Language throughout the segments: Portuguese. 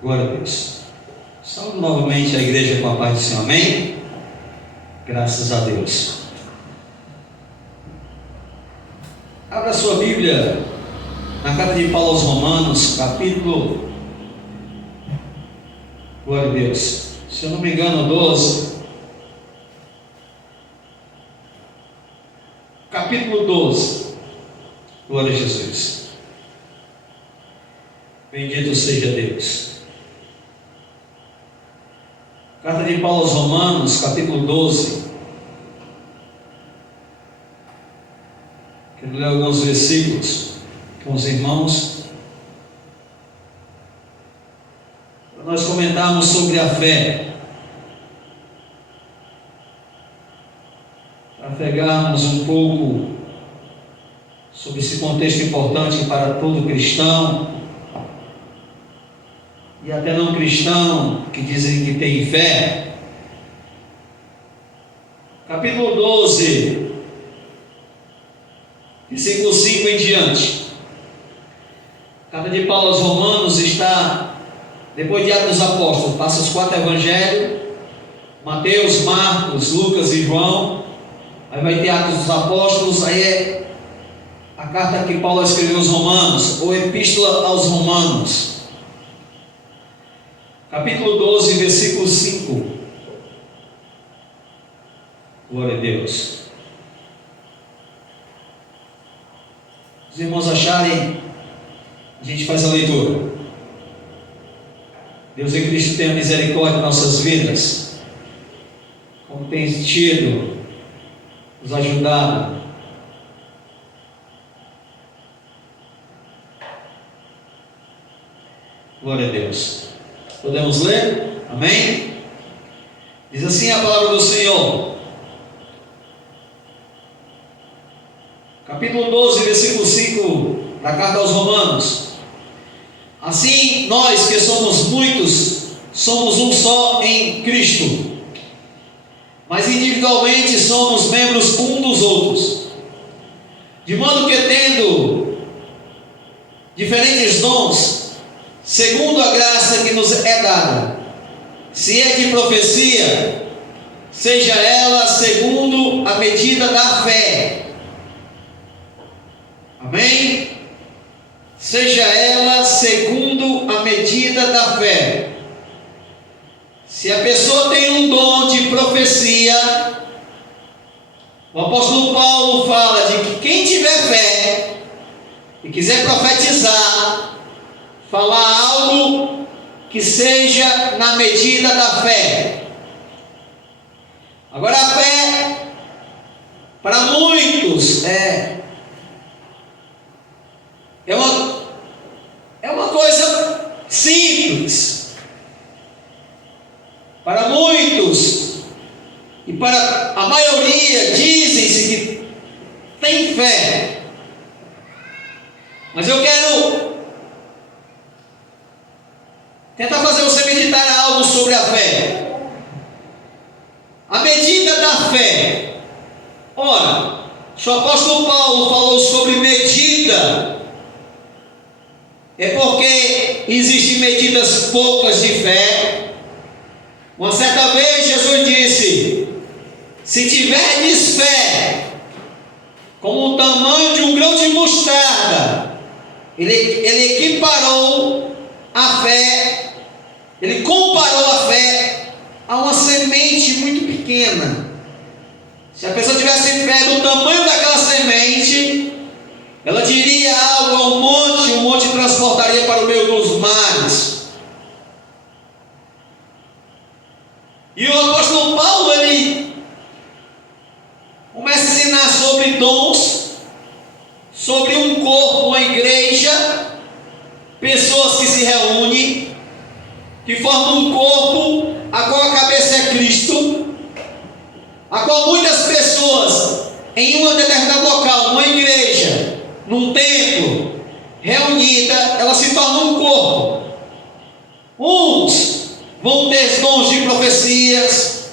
Glória a Deus. Saúdo novamente a igreja com a paz do Senhor, amém? Graças a Deus. Abra sua Bíblia na carta de Paulo aos Romanos, capítulo, glória a Deus, se eu não me engano, 12. Capítulo 12. Glória a Jesus. Bendito seja Deus. Carta de Paulo aos Romanos, capítulo 12. Quero ler alguns versículos com os irmãos, para nós comentarmos sobre a fé, para pegarmos um pouco sobre esse contexto importante para todo cristão e até não cristão que dizem que tem fé. Capítulo 12, versículo 5 em diante. Carta de Paulo aos Romanos está depois de Atos dos Apóstolos, passa os 4 evangelhos: Mateus, Marcos, Lucas e João. Aí vai ter Atos dos Apóstolos, aí é a carta que Paulo escreveu aos Romanos, ou Epístola aos Romanos. Capítulo 12, versículo 5. Glória a Deus. Os irmãos acharem, a gente faz a leitura. Deus em Cristo tenha misericórdia em nossas vidas, como tem tido nos ajudado. Glória a Deus. Podemos ler? Amém? Diz assim a palavra do Senhor. Capítulo 12, versículo 5 da carta aos Romanos. Assim, nós que somos muitos, somos um só em Cristo, mas individualmente somos membros um dos outros, de modo que, tendo diferentes dons, segundo a graça que nos é dada, se é de profecia, seja ela segundo a medida da fé. Amém? Seja ela segundo a medida da fé. Se a pessoa tem um dom de profecia, o apóstolo Paulo fala de que quem tiver fé e quiser profetizar, falar algo que seja na medida da fé. Agora, a fé para muitos é uma coisa simples. Para muitos e para a maioria dizem-se que tem fé, mas eu quero tentar fazer você meditar algo sobre a fé. A medida da fé. Ora, se o apóstolo Paulo falou sobre medida, é porque existem medidas poucas de fé. Uma certa vez Jesus disse: se tiverdes fé como o tamanho de um grão de mostarda, ele equiparou a fé, ele comparou a fé a uma semente muito pequena. Se a pessoa tivesse fé do tamanho daquela semente, ela diria algo a um monte transportaria para o meio dos mares. E o apóstolo Paulo, ele começa a ensinar sobre dons, sobre um corpo, uma igreja, pessoas que se reúnem, que formam um corpo, a qual a cabeça é Cristo, a qual muitas pessoas, em um determinado local, numa igreja, num templo, reunida, ela se torna um corpo. Uns vão ter dons de profecias,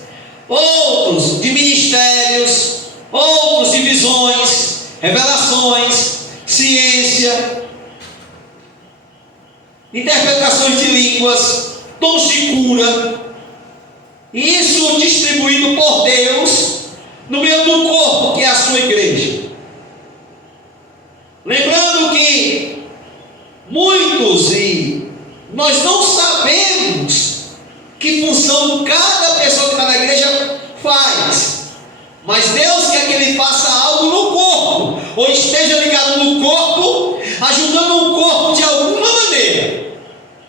outros de ministérios, outros de visões, revelações, ciência. interpretações de línguas, dons de cura, e isso distribuído por Deus no meio do corpo que é a sua igreja. Lembrando que muitos, e nós não sabemos que função cada pessoa que está na igreja faz, mas Deus quer que ele faça algo no corpo, ou esteja ligado no corpo, ajudando o corpo de alguma maneira,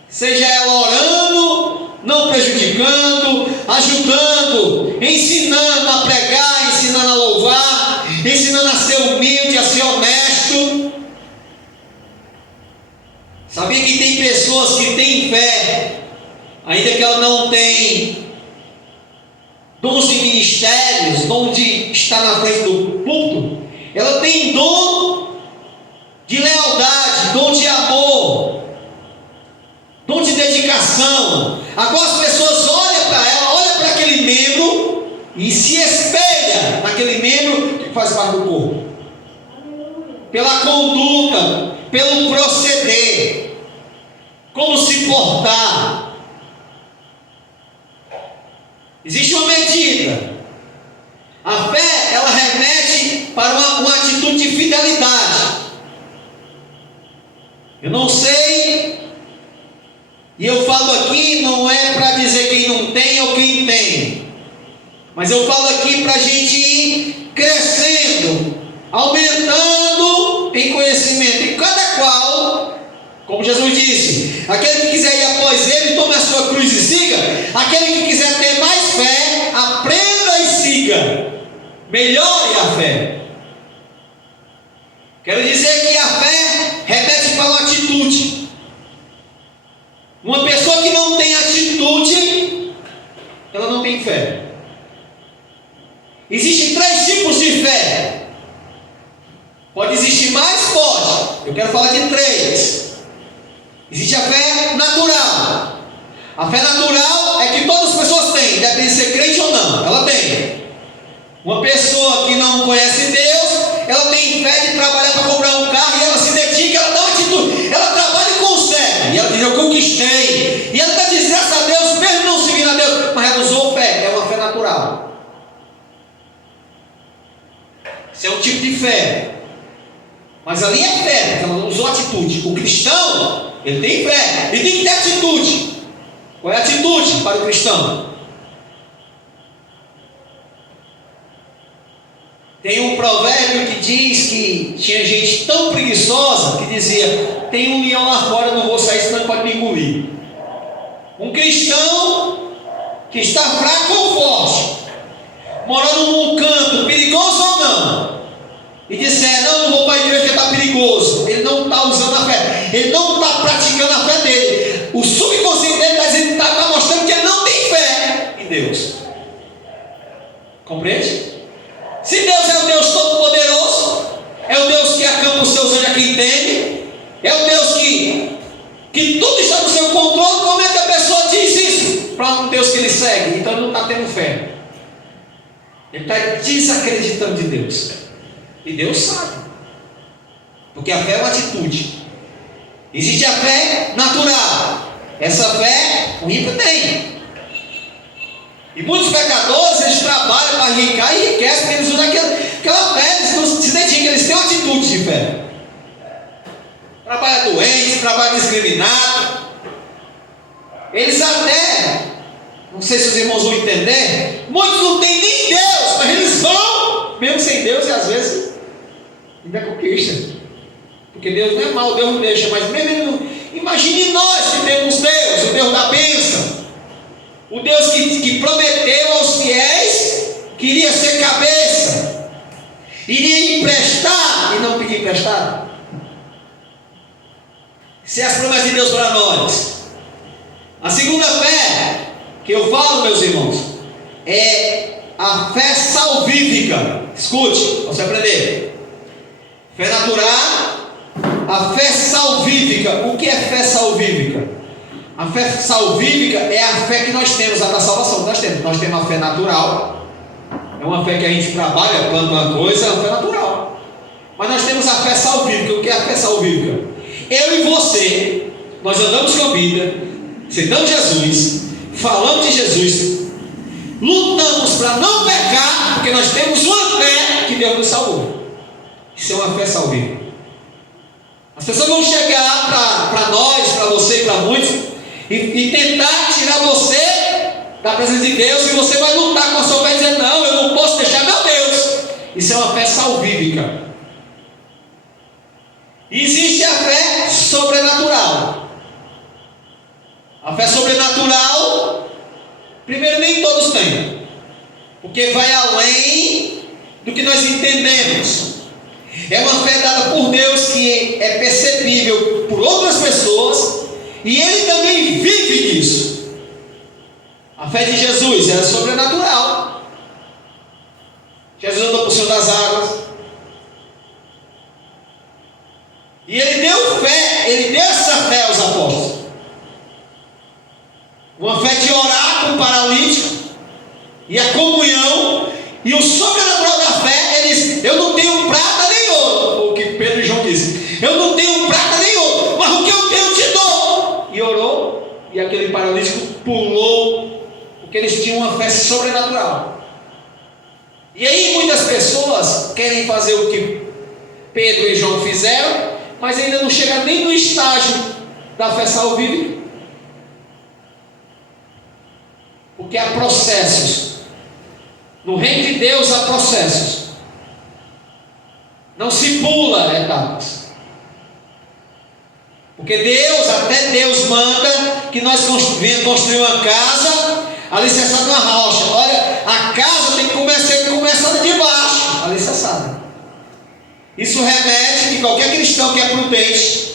seja ela orando, não prejudicando, ajudando, ensinando a pregar, ensinando a louvar, ensinando a ser humilde, a ser honesto. Sabia que tem pessoas que têm fé, ainda que ela não tem dons de ministérios, dom de estar na frente do púlpito, ela tem dom de lealdade, dom de amor, dom de dedicação. Agora as pessoas olham para ela, olham para aquele membro e se espelha naquele membro que faz parte do corpo, pela conduta, pelo proceder, como se portar. Existe uma medida. A fé, ela remete para uma atitude de fidelidade. Eu não sei, e eu falo aqui, não é para dizer quem não tem ou quem tem, mas eu falo aqui para a gente ir crescendo, aumentando em conhecimento, e cada qual, como Jesus disse, aquele que quiser ir após ele, tome a sua cruz e siga. Aquele que quiser ter mais fé, aprenda e siga, melhore a fé. Quero dizer que a fé remete para uma atitude. Uma pessoa que não tem atitude, ela não tem fé. Existem 3 tipos de fé. Pode existir mais? Pode. Eu quero falar de 3. Existe a fé natural. A fé natural é que todas as pessoas têm, independente de ser crente ou não, ela tem. Uma pessoa que não conhece Deus, ela tem fé de trabalhar para comprar um carro, e ela se dedica, ela dá uma atitude, ela trabalha e consegue, e ela diz: eu conquistei, e ela está dizendo graças a Deus, mesmo não seguindo a Deus, mas ela usou fé, é uma fé natural. Isso é um tipo de fé, mas ali é fé, porque ela não usou atitude. O cristão, ele tem fé, ele tem que ter atitude. Qual é a atitude para o cristão? Tem um provérbio que diz que tinha gente tão preguiçosa que dizia: tem um leão lá fora, não vou sair, senão ele pode me engolir. Um cristão que está fraco ou forte, morando num canto, perigoso ou não, e disser: não vou para a igreja porque está perigoso, ele não está usando a fé, ele não está praticando a fé dele. O subconsciente dele está mostrando que ele não tem fé em Deus. Compreende? Se Deus é o Deus Todo-Poderoso, é o Deus que acampa os seus anjos a quem teme, é o Deus que tudo está no seu controle, como é que a pessoa diz isso para um Deus que ele segue? Então ele não está tendo fé, ele está desacreditando de Deus. E Deus sabe, porque a fé é uma atitude. Existe a fé natural. Essa fé o ímpio tem. E muitos pecadores, eles trabalham para enriquecer e enriquecem, porque eles usam aquela fé, eles não se dedicam, eles têm uma atitude de fé. Trabalha doente, trabalha discriminado. Eles até, não sei se os irmãos vão entender, muitos não têm nem Deus, mas eles vão, mesmo sem Deus, e às vezes ainda conquistam. Porque Deus não é mau, Deus não deixa, mas mesmo ele não... Imagine nós que temos Deus, o Deus da bênção, o Deus que prometeu aos fiéis que iria ser cabeça, iria emprestar e não pedir emprestado. Isso é as promessas de Deus para nós. A segunda fé que eu falo, meus irmãos, é a fé salvífica. Escute, para você aprender. Fé natural, a fé salvífica. O que é fé salvífica? A fé salvífica é a fé que nós temos, a da salvação que nós temos. Nós temos a fé natural, é uma fé que a gente trabalha, planta uma coisa, é uma fé natural. Mas nós temos a fé salvífica. O que é a fé salvífica? Eu e você nós andamos com a Bíblia, aceitamos Jesus, falamos de Jesus, lutamos para não pecar, porque nós temos uma fé que Deus nos salvou. Isso é uma fé salvífica. As pessoas vão chegar para nós, para você e para muitos, e tentar tirar você da presença de Deus, e você vai lutar com a sua fé e dizer: não, eu não posso deixar meu Deus. Isso é uma fé salvífica. Existe a fé sobrenatural. A fé sobrenatural, primeiro, nem todos têm, porque vai além do que nós entendemos. É uma fé dada por Deus que é perceptível por outras pessoas, e Ele também vive nisso. A fé de Jesus é sobrenatural. Jesus andou por cima das águas, e Ele deu fé, Ele deu essa fé aos apóstolos. Uma fé de orar com o paralítico, e a comunhão, e o sobrenatural da fé. Ele diz: eu não tenho prata nem ouro, o que Pedro e João dizem, eu não tenho prata nem ouro, mas o que eu tenho eu te dou. E orou, e aquele paralítico pulou, porque eles tinham uma fé sobrenatural. E aí muitas pessoas querem fazer o que Pedro e João fizeram, mas ainda não chegaram nem no estágio da fé salvífica, porque há processos. No reino de Deus há processos. Não se pula etapas. Porque Deus, até Deus manda que nós venhamos construir uma casa alicerçada na rocha. Olha, a casa tem que começar de baixo, alicerçada. Isso remete que qualquer cristão que é prudente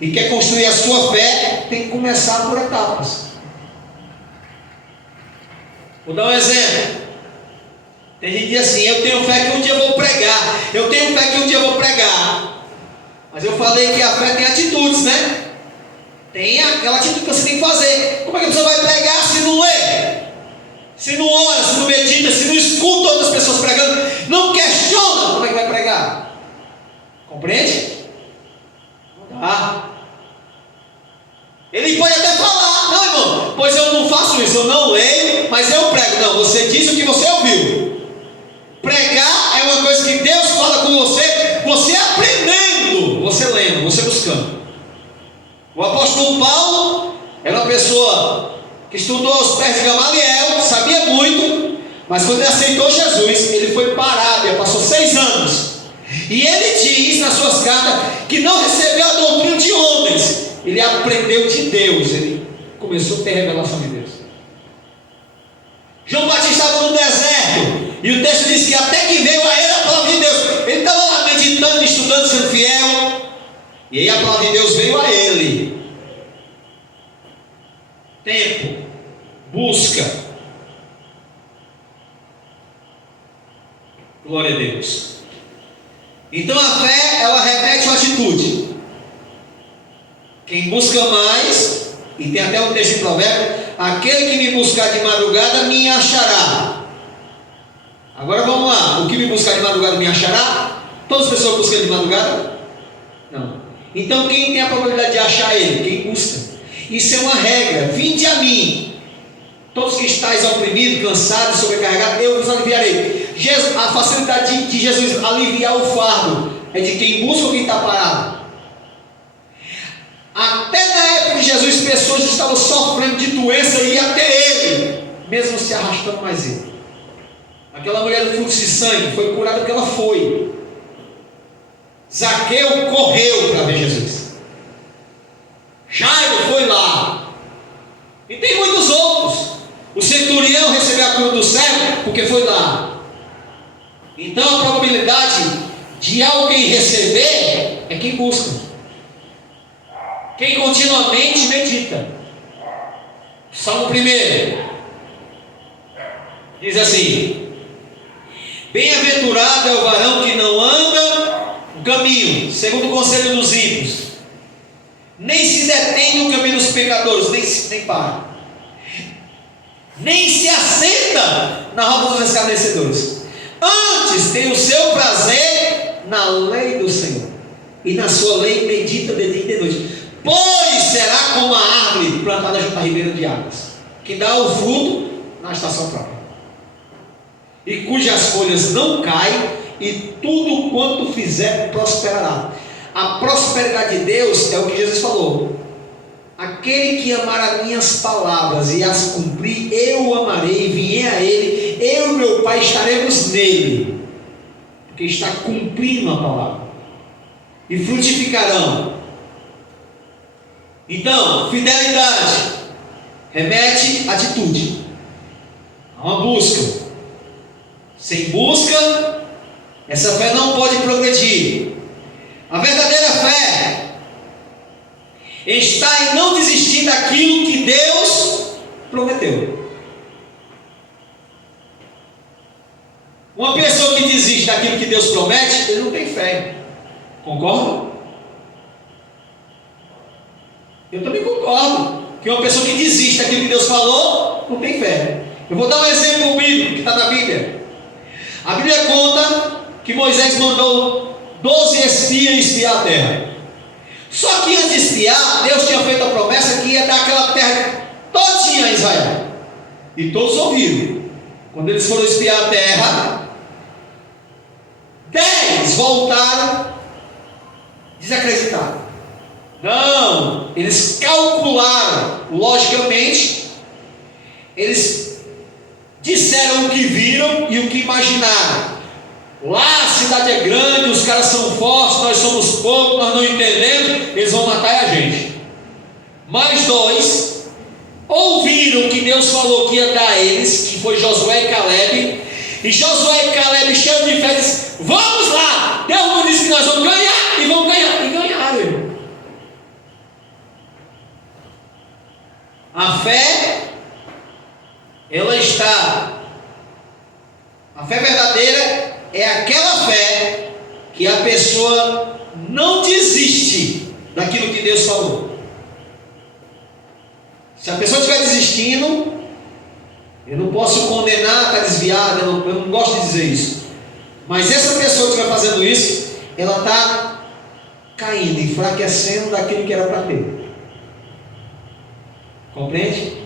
e quer construir a sua fé tem que começar por etapas. Vou dar um exemplo. Tem gente que diz assim: eu tenho fé que um dia eu vou pregar, eu tenho fé que um dia eu vou pregar. Mas eu falei que a fé tem atitudes, né? Tem aquela atitude que você tem que fazer. Como é que a pessoa vai pregar se não lê? Se não ora, se não medita, se não escuta outras pessoas pregando, não questiona, como é que vai pregar? Compreende? Não dá. Ele pode até falar: não, irmão, pois eu não faço isso, eu não leio, mas eu prego. Não, você diz o que você ouviu. Pregar é uma coisa que Deus fala com você aprendendo, você lendo, você buscando. O apóstolo Paulo era uma pessoa que estudou aos pés de Gamaliel, sabia muito, mas quando ele aceitou Jesus, ele foi para a Arábia, passou 6 anos. E ele diz nas suas cartas que não recebeu a doutrina de homens, ele aprendeu de Deus, ele começou a ter revelação de Deus. João Batista estava no deserto, e o texto diz que até que veio a ele a palavra de Deus. Ele estava lá meditando, estudando, sendo fiel, e aí a palavra de Deus veio a ele. Tempo, busca. Glória a Deus. Então a fé, ela repete uma atitude. Quem busca mais, e tem até um texto em Provérbios: aquele que me buscar de madrugada me achará. Agora vamos lá: o que me buscar de madrugada me achará? Todas as pessoas buscam de madrugada? Não. Então quem tem a probabilidade de achar ele? Quem busca. Isso é uma regra: vinde a mim, todos que estáis oprimidos, cansados, sobrecarregados, eu vos aliviarei. A facilidade de Jesus aliviar o fardo é de quem busca ou quem está parado. Até na época de Jesus, pessoas estavam sofrendo de doença e ia até ele, mesmo se arrastando mais ele. Aquela mulher do fluxo de sangue foi curada porque ela foi. Zaqueu correu para ver Jesus. Jairo foi lá. E tem muitos outros. O centurião recebeu a cura do cego porque foi lá. Então a probabilidade de alguém receber é quem busca, quem continuamente medita. Salmo 1 diz assim: bem-aventurado é o varão que não anda no caminho segundo o conselho dos ímpios, nem se detém no caminho dos pecadores, nem para, nem se assenta na roda dos escarnecedores. Antes tem o seu prazer na lei do Senhor, e na sua lei medita de dia e de noite. pois será como a árvore plantada junto à ribeira de águas, que dá o fruto na estação própria, e cujas folhas não caem, e tudo quanto fizer prosperará. A prosperidade de Deus é o que Jesus falou: aquele que amar as minhas palavras e as cumprir, eu o amarei, e vier a ele, eu e meu Pai estaremos nele, porque está cumprindo a palavra, e frutificarão. Então, fidelidade remete à atitude, a uma busca. Sem busca, essa fé não pode progredir. A verdadeira fé está em não desistir daquilo que Deus prometeu. Uma pessoa que desiste daquilo que Deus promete, ele não tem fé. Concorda? Eu também concordo que uma pessoa que desiste daquilo que Deus falou, não tem fé. Eu vou dar um exemplo bíblico que está na Bíblia. A Bíblia conta que Moisés mandou 12 espias espiar a terra. Só que antes de espiar, Deus tinha feito a promessa que ia dar aquela terra todinha a Israel. E todos ouviram. Quando eles foram espiar a terra, 10 voltaram desacreditados. Não, eles calcularam, logicamente, eles disseram o que viram e o que imaginaram. Lá a cidade é grande, os caras são fortes, nós somos poucos, nós não entendemos, eles vão matar a gente. Mais 2 ouviram o que Deus falou que ia dar a eles, que foi Josué e Caleb. E Josué e Caleb, cheios de fé, disse: vamos lá, Deus nos disse que nós vamos ganhar, e vamos ganhar. E ganharam, irmão. A fé, ela está, a fé verdadeira é aquela fé que a pessoa não desiste daquilo que Deus falou. Se a pessoa estiver desistindo, eu não posso condenar, está desviada, eu não gosto de dizer isso, mas essa pessoa que estiver fazendo isso, ela está caindo, enfraquecendo daquilo que era para ter. Compreende?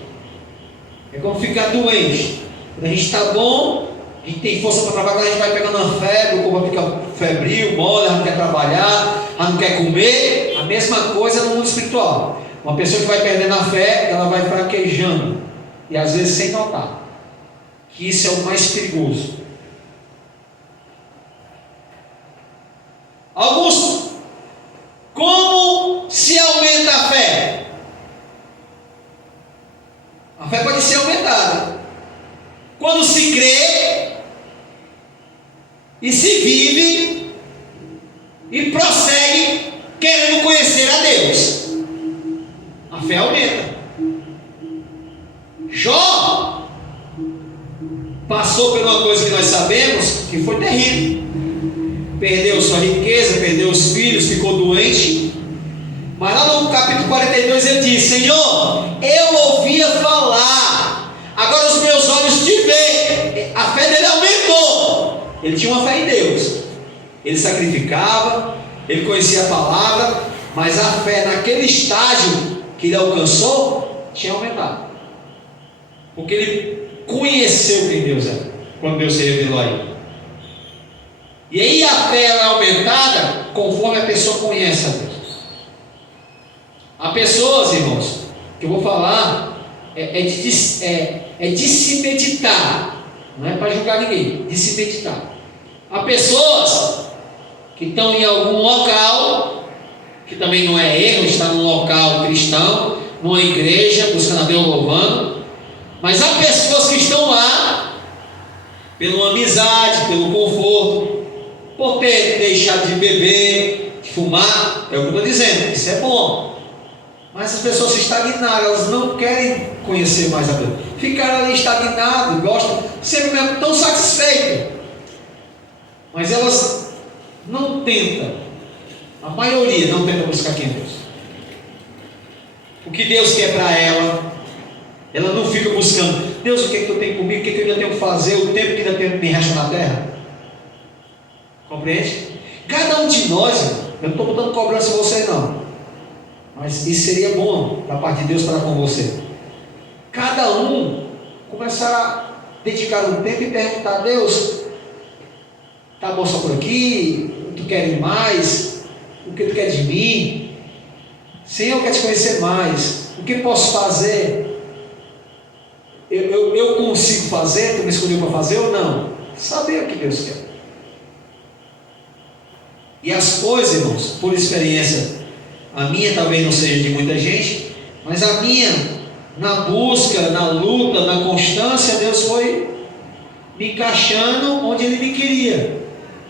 É como ficar doente. Quando a gente está bom, a gente tem força para trabalhar, quando a gente vai pegando uma febre, o corpo fica febril, mole, não quer trabalhar, não quer comer. A mesma coisa no mundo espiritual. Uma pessoa que vai perdendo a fé, ela vai fraquejando, e às vezes sem notar, que isso é o mais perigoso. Augusto, como se aumenta a fé? A fé pode ser aumentada quando se crê e se vive e prossegue querendo conhecer a Deus. A fé aumenta. Jó passou por uma coisa que nós sabemos que foi terrível. Perdeu sua riqueza, perdeu os filhos, ficou doente. Mas lá no capítulo 42 ele diz: Senhor, eu ouvia falar, agora os meus olhos te veem. A fé dele aumentou. Ele tinha uma fé em Deus. Ele sacrificava, ele conhecia a palavra, mas a fé naquele estágio que ele alcançou tinha aumentado, porque ele conheceu quem Deus é, quando Deus se revelou a ele. E aí a fé é aumentada conforme a pessoa conhece a Deus. Há pessoas, irmãos, que eu vou falar, é de se meditar, não é para julgar ninguém, de se meditar. Há pessoas que estão em algum local, que também não é erro, está num local cristão, numa igreja, buscando a Deus, louvando, mas há pessoas que estão lá pela amizade, pelo conforto, por ter deixado de beber, de fumar, é o que eu estou dizendo, isso é bom. Mas as pessoas se estagnaram, elas não querem conhecer mais a Deus, ficaram ali estagnadas, gostam, sempre mesmo, estão satisfeitas, mas elas não tentam, a maioria não tenta buscar quem é Deus. O que Deus quer para ela não fica buscando: Deus, o que é que eu tenho comigo, o que é que eu ainda tenho que fazer, o tempo que ainda me resta na terra. Compreende? Cada um de nós, eu não estou botando cobrança em vocês não, Mas isso seria bom da parte de Deus para com você. Cada um começar a dedicar um tempo e perguntar: Deus, tá bom só por aqui? Tu queres mais? O que tu quer de mim? Senhor, eu quero te conhecer mais. O que posso fazer? Eu consigo fazer? Tu me escolheu para fazer ou não? Saber o que Deus quer. E as coisas, irmãos, por experiência, a minha talvez não seja de muita gente, mas a minha, na busca, na luta, na constância, Deus foi me encaixando onde Ele me queria.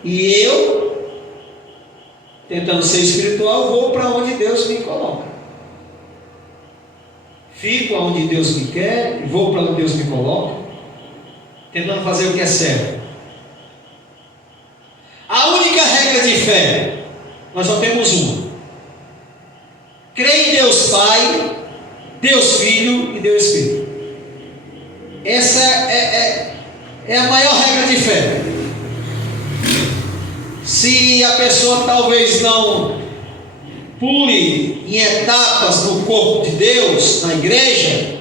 E eu, tentando ser espiritual, vou para onde Deus me coloca. Fico onde Deus me quer, e vou para onde Deus me coloca, tentando fazer o que é certo. A única regra de fé, nós só temos uma: crer em Deus Pai, Deus Filho e Deus Espírito. Essa é a maior regra de fé. Se a pessoa talvez não pule em etapas no corpo de Deus, na igreja,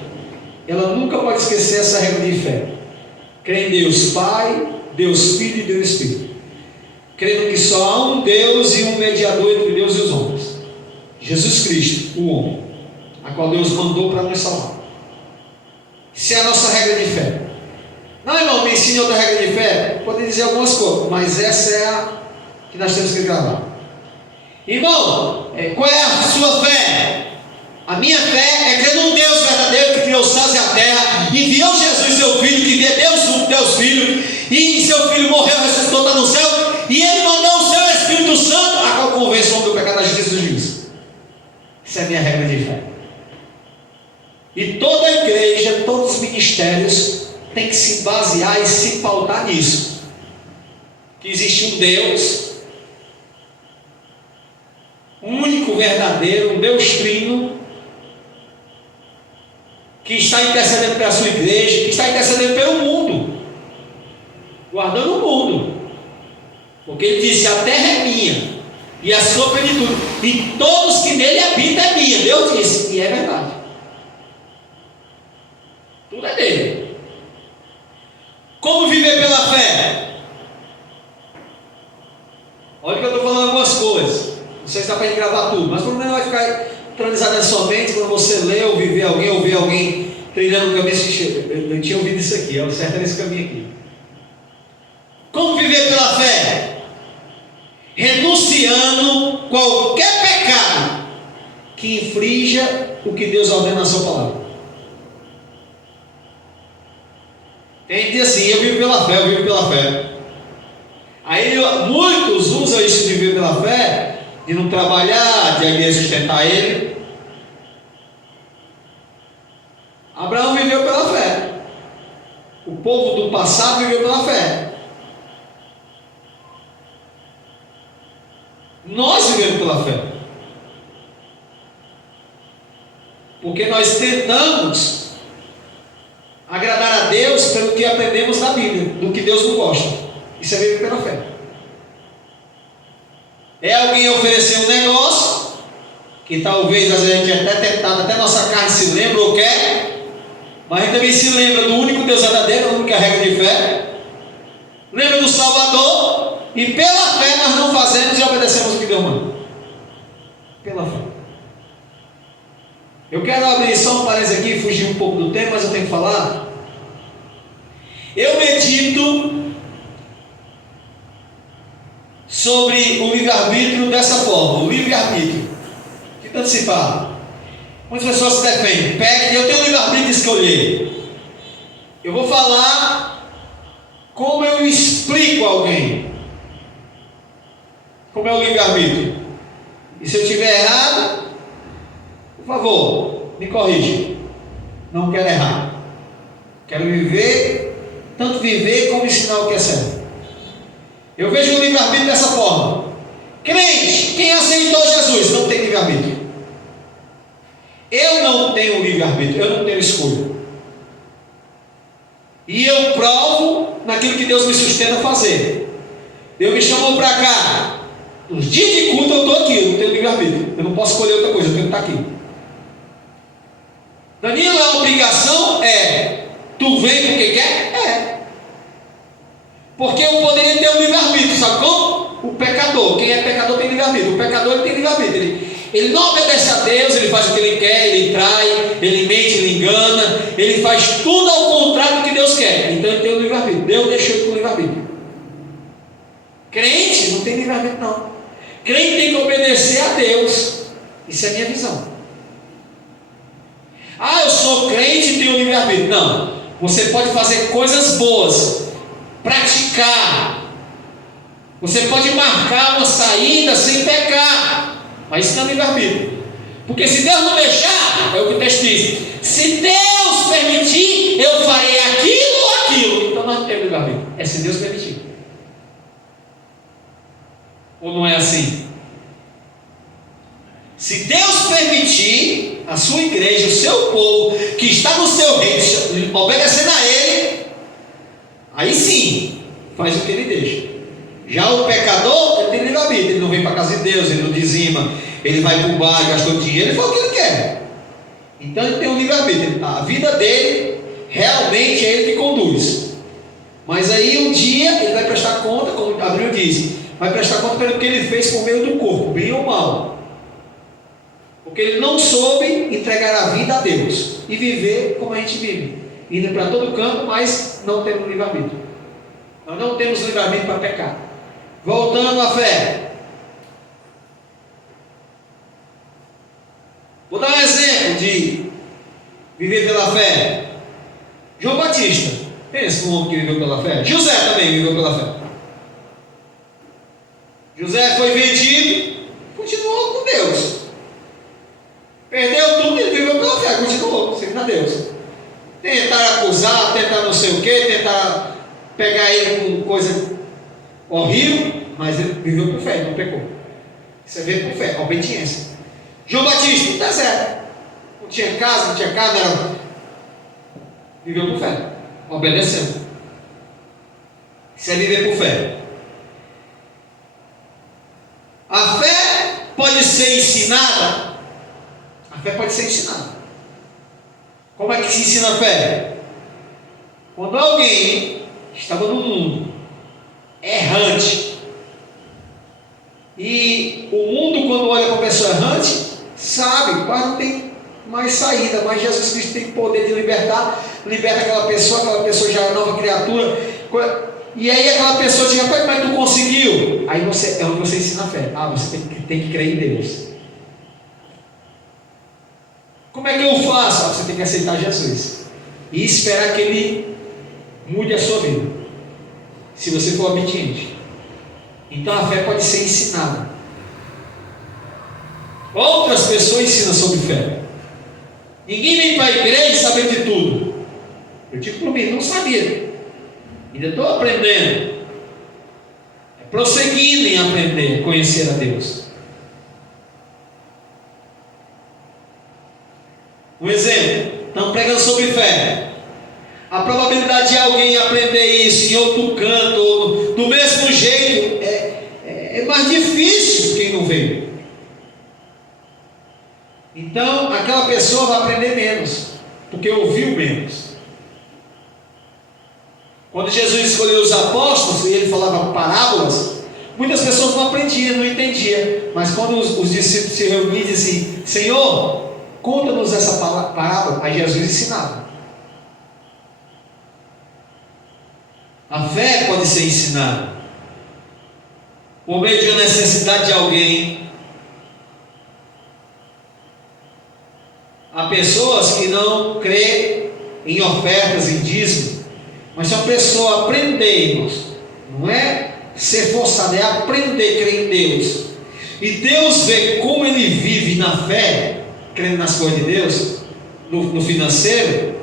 ela nunca pode esquecer essa regra de fé: crer em Deus Pai, Deus Filho e Deus Espírito, crendo que só há um Deus e um mediador entre Deus e os homens, Jesus Cristo, o homem, a qual Deus mandou para nos salvar. Isso é a nossa regra de fé. Não, irmão, me ensine outra regra de fé. Pode dizer algumas coisas, mas essa é a que nós temos que gravar. Irmão, qual é a sua fé? A minha fé é crer num Deus verdadeiro que criou os céus e a terra, enviou Jesus, seu Filho, que é Deus Filho, e seu Filho morreu, ressuscitou, está no céu, e Ele mandou o seu Espírito Santo, a qual convence o homem do pecado, da justiça e do juízo. Essa é a minha regra de fé. E toda a igreja, todos os ministérios têm que se basear e se pautar nisso: que existe um Deus único, verdadeiro, um Deus trino, que está intercedendo pela sua igreja, que está intercedendo pelo mundo, guardando o mundo, porque Ele disse: a terra é minha e a sua plenitude, e todos que nele habitam é minha. Deus disse, e é verdade, tudo é dele. Como viver pela fé? Olha que eu estou falando algumas coisas, não sei se dá para gente gravar tudo, mas pelo menos vai ficar entronizado na sua mente quando você lê ou viver alguém, ou ver alguém trilhando o caminho. Eu tinha ouvido isso aqui, é o certo nesse caminho aqui. Como viver pela fé? Renunciando qualquer pecado que infrinja o que Deus ordena na sua palavra. Tem gente que diz assim: eu vivo pela fé, eu vivo pela fé. Aí muitos usam isso de viver pela fé, de não trabalhar, de a igreja sustentar ele. Abraão viveu pela fé. O povo do passado viveu pela fé. Nós vivemos pela fé, porque nós tentamos agradar a Deus pelo que aprendemos na Bíblia, do que Deus não gosta. Isso é viver pela fé. É alguém oferecer um negócio que talvez às vezes a gente é até tentado, até nossa carne se lembra ou quer, mas a gente também se lembra do único Deus verdadeiro, a única regra de fé, lembra do Salvador, e pela fé nós não fazemos e obedecemos o que Deus manda. Pela fé. Eu quero abrir só um parênteses aqui, fugir um pouco do tema, mas eu tenho que falar. Eu medito sobre o livre-arbítrio dessa forma: o livre-arbítrio, que tanto se fala. Muitas pessoas se defendem, eu tenho o livre-arbítrio de escolher. Eu vou falar como eu explico a alguém como é o livre-arbítrio, e se eu estiver errado, por favor, me corrija. Não quero errar, quero viver, tanto viver como ensinar o que é certo. Eu vejo o livre-arbítrio dessa forma: crente, quem aceitou Jesus não tem livre-arbítrio. Eu não tenho livre-arbítrio, eu não tenho escolha, e eu provo naquilo que Deus me sustenta a fazer. Deus me chamou para cá, nos dias de culto eu estou aqui, aquilo, eu tenho livre-arbítrio. Eu não posso escolher outra coisa, eu tenho que estar aqui. Danilo, a obrigação é: tu vem porque quer? É. Porque eu poderia ter um livre-arbítrio, sabe como? O pecador, quem é pecador tem livre-arbítrio. O pecador ele tem livre-arbítrio. Ele não obedece a Deus, ele faz o que ele quer, ele trai, ele mente, ele engana, ele faz tudo ao contrário do que Deus quer. Então ele tem o livre-arbítrio. Deus deixou ele com o livre-arbítrio. Crente não tem livre-arbítrio, não. Crente tem que obedecer a Deus. Isso é a minha visão. Ah, eu sou crente e tenho livre-arbítrio. Não. Você pode fazer coisas boas, praticar. Você pode marcar uma saída sem pecar. Mas isso não é livre-arbítrio. Porque se Deus não deixar, é o que o texto diz: se Deus permitir, eu farei aquilo ou aquilo. Então nós não temos livre-arbítrio. É se Deus permitir. Ou não é assim? Se Deus permitir, a sua igreja, o seu povo, que está no seu reino, obedecendo a Ele, aí sim, faz o que Ele deixa. Já o pecador, ele tem livre-arbítrio. Ele não vem para a casa de Deus, ele não dizima, ele vai para o bar e gasta o dinheiro, ele faz o que ele quer. Então ele tem um livre-arbítrio. A vida dele realmente é ele que conduz. Mas aí um dia ele vai prestar conta, como Abril diz, vai prestar conta pelo que ele fez por meio do corpo, bem ou mal. Porque ele não soube entregar a vida a Deus e viver como a gente vive, indo para todo canto, mas não temos livre-arbítrio. Nós não temos livre-arbítrio para pecar. Voltando à fé. Vou dar um exemplo de viver pela fé. João Batista, pensa num homem que viveu pela fé. José também viveu pela fé. José foi vendido, continuou com Deus. Perdeu tudo, ele viveu pela fé, continuou servindo a Deus. Tentaram acusar, tentaram não sei o que, tentaram pegar ele com coisa horrível, mas ele viveu por fé, não pecou. Você vê por fé, obediência. João Batista, no deserto, não tinha casa, era... viveu por fé, obedeceu. Isso é viver por fé. A fé pode ser ensinada. A fé pode ser ensinada. Como é que se ensina a fé? Quando alguém estava no mundo errante, e o mundo, quando olha para a pessoa errante, sabe, mas não tem mais saída, mas Jesus Cristo tem poder de libertar, liberta aquela pessoa já é nova criatura, e aí aquela pessoa diz: mas tu conseguiu? Aí você, é onde você ensina a fé. Você tem que crer em Deus. Como é que eu faço? Você tem que aceitar Jesus e esperar que Ele mude a sua vida, se você for obediente. Então a fé pode ser ensinada. Outras pessoas ensinam sobre fé. Ninguém vem para a igreja sabendo de tudo. Eu digo por mim, não sabia, ainda estou aprendendo, prosseguindo em aprender, conhecer a Deus. Um exemplo, estamos pregando sobre fé. A probabilidade de alguém aprender isso em outro canto, ou do mesmo jeito, é mais difícil quem não veio. Então, aquela pessoa vai aprender menos, porque ouviu menos. Quando Jesus escolheu os apóstolos e ele falava parábolas, muitas pessoas não aprendiam, não entendiam. Mas quando os discípulos se reuniam e diziam assim: Senhor, conta-nos essa parábola. Aí Jesus ensinava. A fé pode ser ensinada por meio de uma necessidade de alguém. Há pessoas que não crêem em ofertas, em dízimo, mas se a pessoa aprender, irmãos, não é ser forçado, é aprender a crer em Deus, e Deus vê como ele vive na fé, crendo nas coisas de Deus, no financeiro,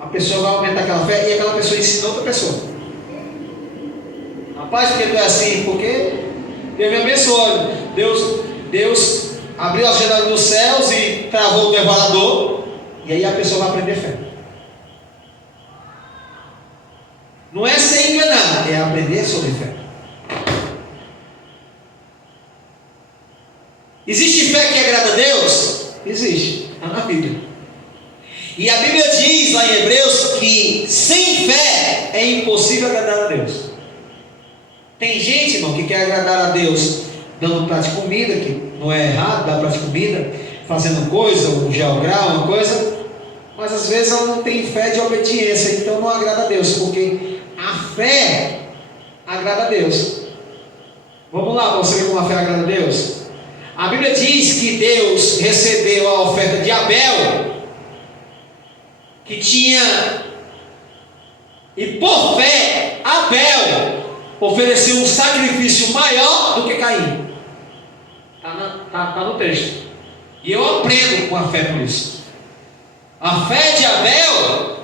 a pessoa vai aumentar aquela fé e aquela pessoa ensina outra pessoa. Rapaz, porque tu é assim? Porque Deus me abençoou. Deus abriu as janelas dos céus e travou o nivelador, e aí a pessoa vai aprender fé. Não é ser enganado, é aprender sobre fé. Existe fé que agrada a Deus? Existe, está na Bíblia. E a Bíblia diz lá em Hebreus que sem fé é impossível agradar a Deus. Tem gente, irmão, que quer agradar a Deus dando um prato de comida, que não é errado dar um prato de comida, fazendo coisa, um geograu, uma coisa, mas às vezes ela não tem fé de obediência, então não agrada a Deus, porque a fé agrada a Deus. Vamos lá, você ver como a fé agrada a Deus? A Bíblia diz que Deus recebeu a oferta de Abel, que tinha, e por fé, Abel ofereceu um sacrifício maior do que Caim. Está no texto. E eu aprendo com a fé por isso. A fé de Abel,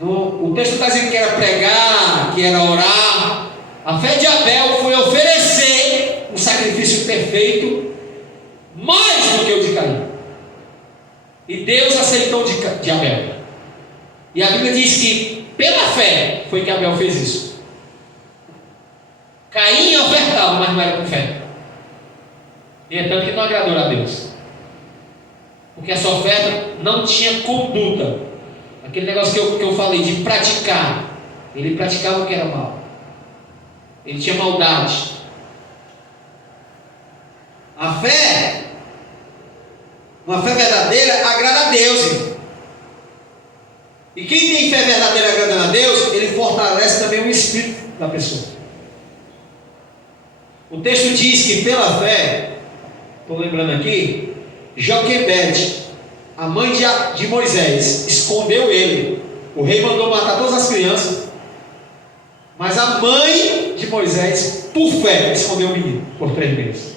o texto está dizendo que era pregar, que era orar. A fé de Abel foi oferecer um sacrifício perfeito, mais do que o de Caim. E Deus aceitou de Abel. E a Bíblia diz que pela fé foi que Abel fez isso. Caim ofertava, mas não era com fé. E é tanto que não agradou a Deus, porque essa oferta não tinha conduta. Aquele negócio que eu falei de praticar. Ele praticava o que era mal. Ele tinha maldade. A fé, uma fé verdadeira, agrada a Deus, irmão. E quem tem fé verdadeira agradando a Deus, ele fortalece também o espírito da pessoa. O texto diz que pela fé, estou lembrando aqui, Joquebede, a mãe de Moisés, escondeu ele. O rei mandou matar todas as crianças, mas a mãe de Moisés, por fé, escondeu o menino por 3 meses.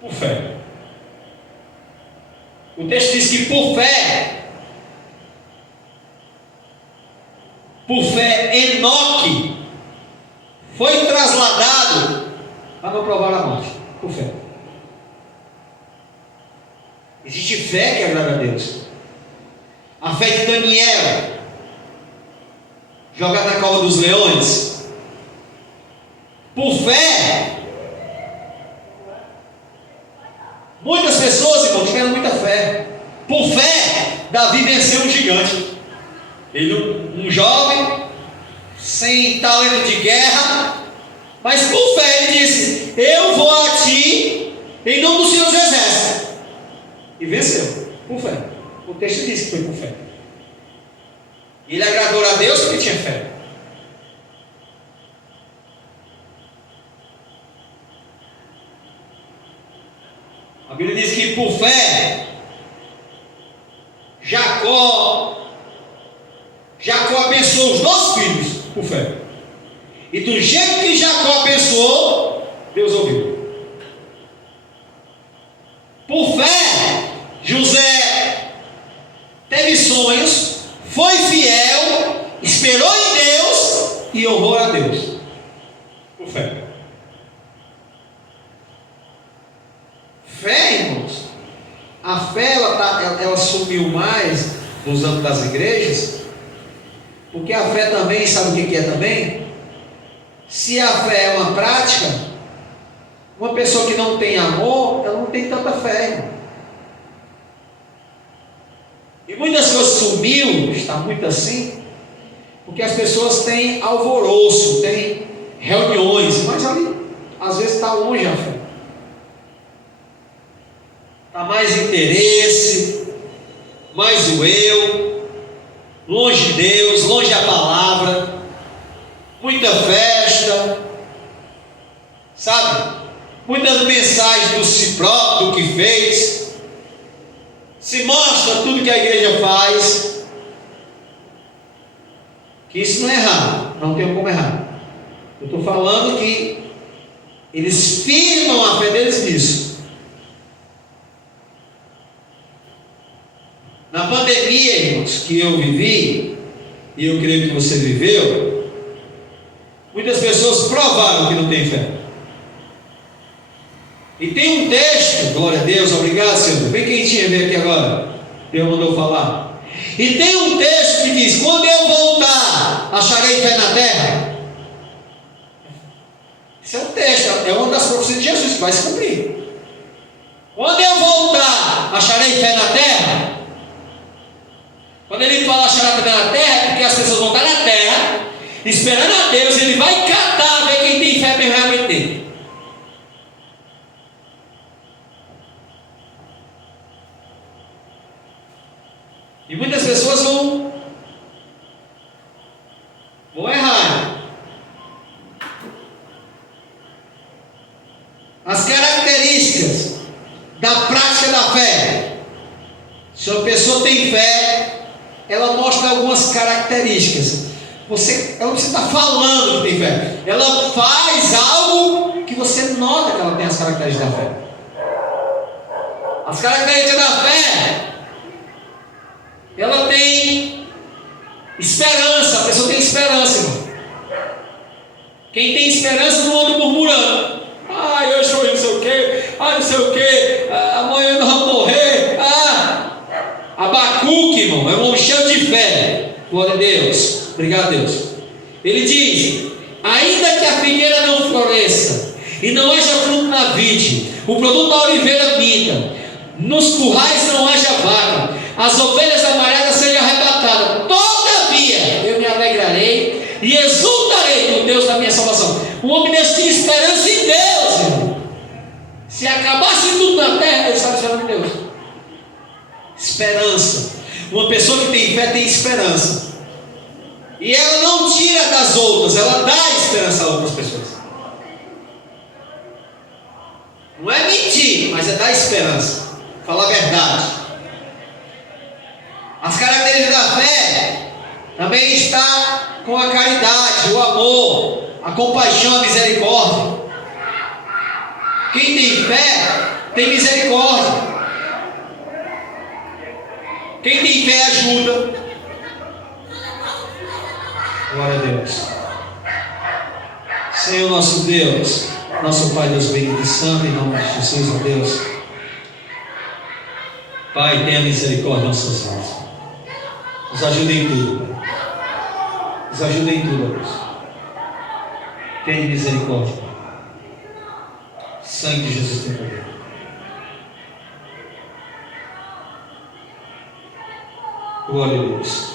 Por fé. O texto diz que por fé, Enoque foi trasladado para não provar a morte. Por fé. Existe fé que agrada a Deus. A fé de Daniel, jogado na cova dos leões. Por fé, muitas pessoas, irmão, tiveram muita fé. Por fé, Davi venceu um gigante. Ele, um jovem, sem talento de guerra, mas por fé ele disse: eu vou a ti em nome do Senhor dos Exércitos. E venceu, por fé. O texto diz que foi por fé. Ele agradou a Deus porque tinha fé. A Bíblia diz que por fé, Jacó abençoou os 2 filhos, por fé. E do jeito que Jacó abençoou, Deus ouviu. Por fé, José teve sonhos, foi fiel, esperou em Deus e honrou a Deus. Por fé. Fé, irmãos, a fé ela sumiu mais nos anos das igrejas, porque a fé também, sabe o que é também? Se a fé é uma prática, uma pessoa que não tem amor, ela não tem tanta fé, irmão. E muitas coisas sumiu, está muito assim, porque as pessoas têm alvoroço, têm reuniões, mas ali às vezes está longe a fé. Está mais interesse, mais o eu, longe de Deus, longe da palavra, muita festa, sabe? Muitas mensagens do si próprio, do que fez, se mostra tudo que a igreja faz, que isso não é errado, não tem como errar. Eu estou falando que eles firmam a fé deles nisso. Na pandemia, irmãos, que eu vivi, e eu creio que você viveu, muitas pessoas provaram que não tem fé. E tem um texto, glória a Deus, obrigado, Senhor, bem quentinho ver aqui agora, Deus mandou falar. E tem um texto que diz: quando eu voltar, acharei fé na terra? Isso é um texto, é uma das profecias de Jesus que vai se cumprir. Quando eu voltar, acharei fé na terra? Quando ele fala acharei fé na terra, é porque as pessoas vão estar na terra, esperando a Deus, ele vai catar, ver quem tem fé mesmo realmente tem. E muitas pessoas vão errar. As características da prática da fé. Se uma pessoa tem fé, ela mostra algumas características. Ela não precisa estar falando que tem fé. Ela faz algo que você nota que ela tem as características da fé. As características da fé, ela tem esperança. A pessoa tem esperança, irmão. Quem tem esperança não anda murmurando. Eu sou não sei o que, não sei o que, amanhã nós vamos morrer. Abacuque, irmão, é um homem cheio de fé. Glória a Deus, obrigado a Deus. Ele diz: ainda que a figueira não floresça e não haja fruto na vide, o produto da oliveira minta, nos currais não haja vaca, as ovelhas da malhada sejam arrebatadas, todavia eu me alegrarei e exultarei no Deus da minha salvação. O homem desse tinha esperança em Deus, irmão. Se acabasse tudo na terra, ele estava esperando em Deus. Esperança. Uma pessoa que tem fé tem esperança. E ela não tira das outras, ela dá esperança a outras pessoas. Não é mentir, mas é dar esperança. Falar a verdade. As características da fé também está com a caridade, o amor, a compaixão, a misericórdia. Quem tem fé tem misericórdia. Quem tem fé ajuda. Glória a Deus. Senhor nosso Deus, nosso Pai, Deus bendito e santo, em nome de Jesus, ó Deus. Pai, tenha misericórdia em nossas vidas. Nos ajude em tudo, Pai. Nos ajude em tudo, ó Deus. Tenha misericórdia. Sangue de Jesus tem poder. Glória a Deus.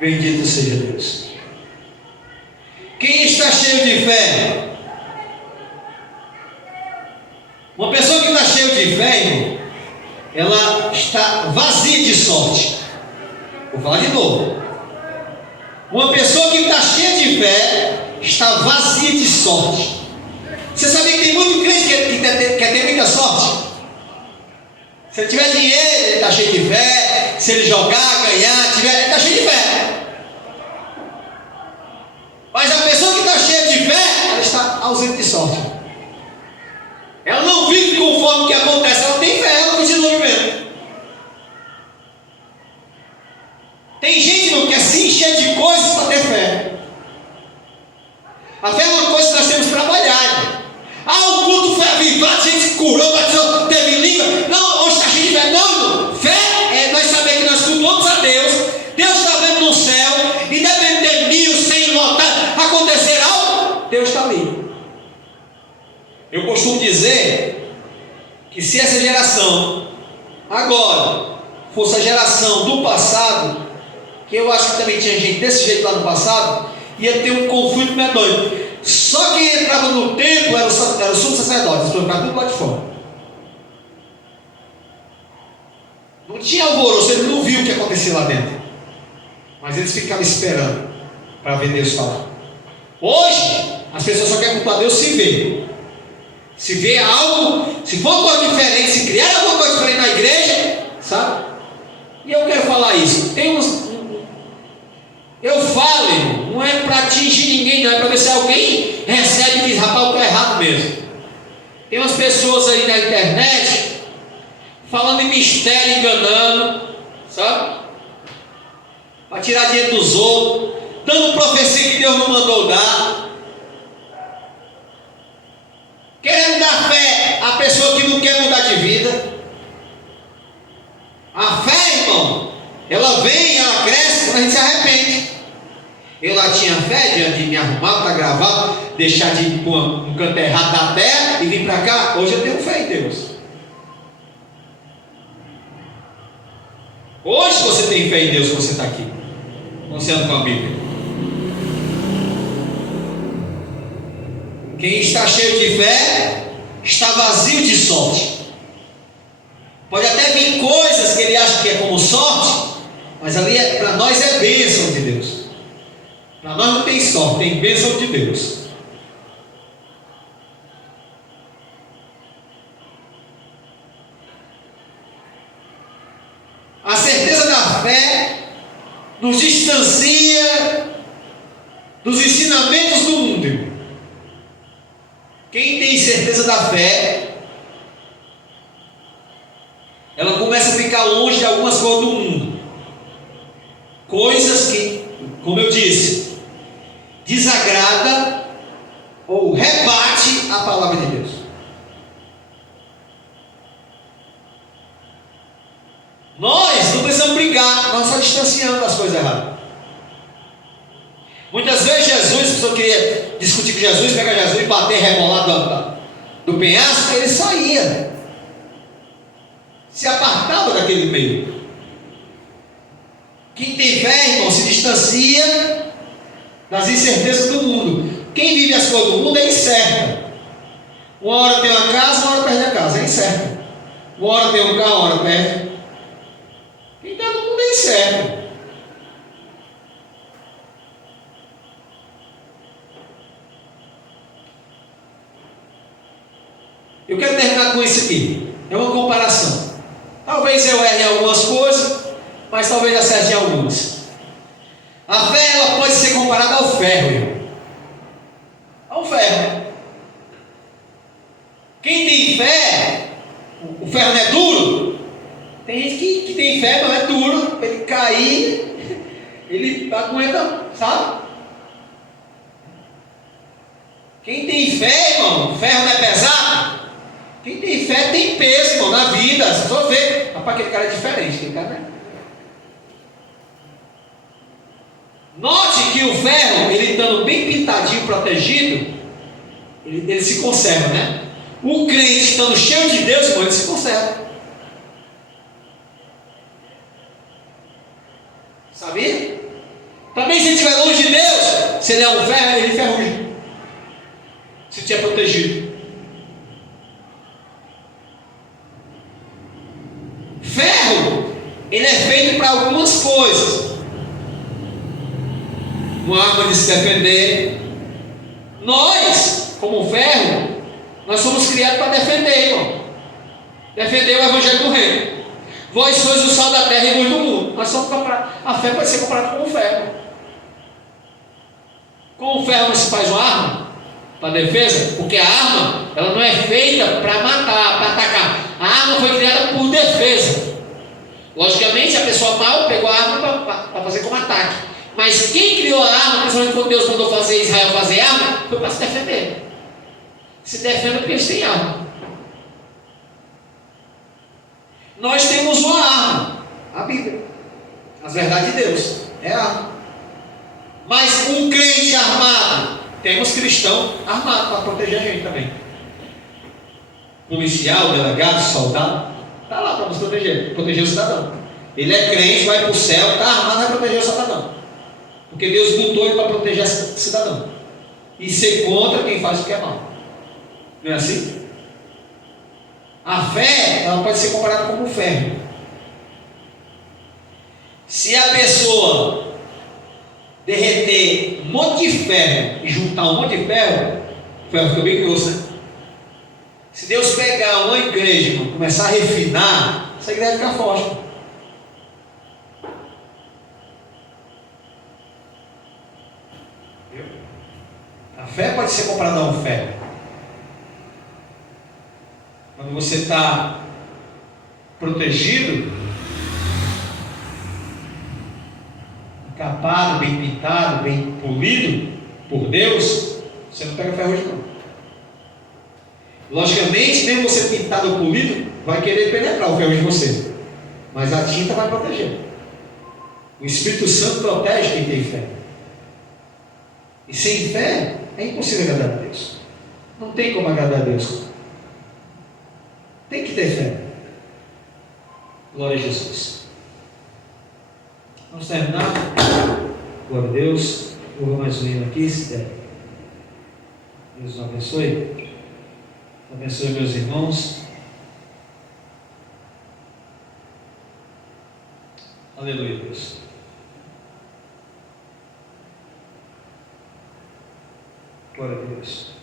Bendito seja Deus. Quem está cheio de fé? Uma pessoa que está cheia de fé, irmão, ela está vazia de sorte. Vou falar de novo. Uma pessoa que está cheia de fé está vazia de sorte. Você sabia que tem muito crente que quer ter muita sorte? Se ele tiver dinheiro, ele está cheio de fé. Se ele jogar, ganhar, ele está cheio de fé. Mas a pessoa que está cheia de fé, ela está ausente de sorte. Ela não vive conforme o que acontece. Ela tem fé, ela continua vivendo. Tem gente que quer se encher de coisas para ter fé. A fé é uma coisa que nós temos que trabalhar. O culto foi avivado, a gente curou, batizou, teve língua. Não, hoje está cheio de fé. Não, fé é nós saber que nós cultuamos a Deus. Deus está vendo no céu. E deve ter 1000, 100 lotados. Acontecer algo, Deus está ali. Eu costumo dizer que se essa geração agora fosse a geração do passado, que eu acho que também tinha gente desse jeito lá no passado, ia ter um conflito medonho. Só quem entrava no templo era o sumo sacerdote, eles ficavam tudo lá de fora. Não tinha alvoroço, ele não viu o que acontecia lá dentro. Mas eles ficavam esperando para ver Deus falar. Hoje, as pessoas só querem cultuar Deus se ver. Se vê algo, se for uma coisa diferente, se criar alguma coisa diferente na igreja, sabe? E eu quero falar isso. Eu falo, irmão, não é para atingir ninguém, não, é para ver se alguém recebe e diz: rapaz, eu estou errado mesmo. Tem umas pessoas aí na internet falando em mistério, enganando, sabe? Para tirar dinheiro dos outros, dando profecia que Deus não mandou dar, querendo dar fé à pessoa que não quer mudar de vida. A fé, irmão, ela vem, ela cresce quando a gente se arrepende. Eu lá tinha fé de me arrumar para gravar, deixar de ir para um canto errado da terra e vir para cá. Hoje eu tenho fé em Deus. Hoje você tem fé em Deus, você está aqui, você anda com a Bíblia. Quem está cheio de fé está vazio de sorte. Pode até vir coisas que ele acha que é como sorte, mas ali para nós é bênção de Deus. Para nós não tem sorte, tem bênção de Deus. A certeza da fé nos distancia dos ensinamentos do mundo. Quem tem certeza da fé, ela começa a ficar longe de algumas coisas do mundo. Coisas que, como eu disse, desagrada ou rebate a palavra de Deus. Nós não precisamos brigar, nós só distanciamos das coisas erradas. Muitas vezes Jesus, a pessoa queria discutir com Jesus, pegar Jesus e bater rebolado do penhasco, ele saía, se apartava daquele meio. Quem tem fé, irmão, se distancia das incertezas do mundo. Quem vive as coisas do mundo é incerta. Uma hora tem uma casa, uma hora perde a casa, é incerta. Uma hora tem um carro, uma hora perde. Quem está no mundo é incerto. Eu quero terminar com isso aqui. É uma comparação. Talvez eu erre em algumas coisas, mas talvez acerte em algumas. A fé, ela pode ser comparada ao ferro, irmão. Ao ferro. Quem tem fé, o ferro não é duro. Tem gente que tem fé, mas é duro. Ele cair, ele aguenta, sabe? Quem tem fé, irmão, ferro não é pesado. Quem tem fé tem peso, irmão, na vida. Você só vê. Rapaz, aquele cara é diferente. Aquele cara, né? Note que o ferro, ele estando bem pintadinho, protegido, ele se conserva, né? O crente estando cheio de Deus, irmão, ele se conserva. Sabia? Também se ele estiver longe de Deus, se ele é um ferro, ele ferruja. Se estiver protegido. Ferro, ele é feito para algumas coisas. Uma arma de se defender. Nós, como ferro, nós somos criados para defender, irmão. Defender o evangelho do reino. Vós sois o sal da terra e luz do mundo. Nós somos comprados. A fé pode ser comparada com o ferro. Com o ferro não se faz uma arma para defesa, porque a arma, ela não é feita para matar, para atacar. A arma foi criada por defesa. Logicamente, a pessoa mal pegou a arma para fazer como ataque. Mas quem criou a arma, principalmente quando Deus mandou fazer Israel fazer arma, foi para se defender. Se defenda porque eles têm arma. Nós temos uma arma, a Bíblia, as verdades de Deus, é a arma. Mas um crente armado, temos cristão armado para proteger a gente também. Policial, delegado, soldado, está lá para nos proteger o cidadão. Ele é crente, vai para o céu, está armado, vai proteger o cidadão. Porque Deus botou ele para proteger esse cidadão. E ser contra quem faz o que é mal. Não é assim? A fé, ela pode ser comparada com o ferro. Se a pessoa derreter um monte de ferro e juntar um monte de ferro, o ferro fica bem grosso, né? Se Deus pegar uma igreja, irmão, começar a refinar, essa igreja vai ficar forte. A fé pode ser comparada a um ferro. Quando você está protegido, encapado, bem pintado, bem polido por Deus, você não pega ferrugem não. Logicamente, mesmo você pintado ou polido, vai querer penetrar o ferro de você, mas a tinta vai proteger. O Espírito Santo protege quem tem fé. E sem fé é impossível agradar a Deus. Não tem como agradar a Deus. Tem que ter fé. Glória a Jesus. Vamos terminar? Glória a Deus. Eu vou mais um hino aqui, se der. Deus nos abençoe. Abençoe meus irmãos. Aleluia, Deus. Glória a Deus.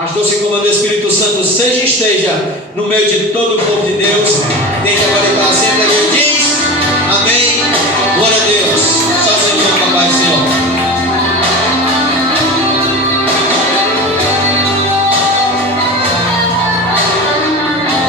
As doces comandos do Espírito Santo seja e esteja no meio de todo o povo de Deus, desde agora e para sempre.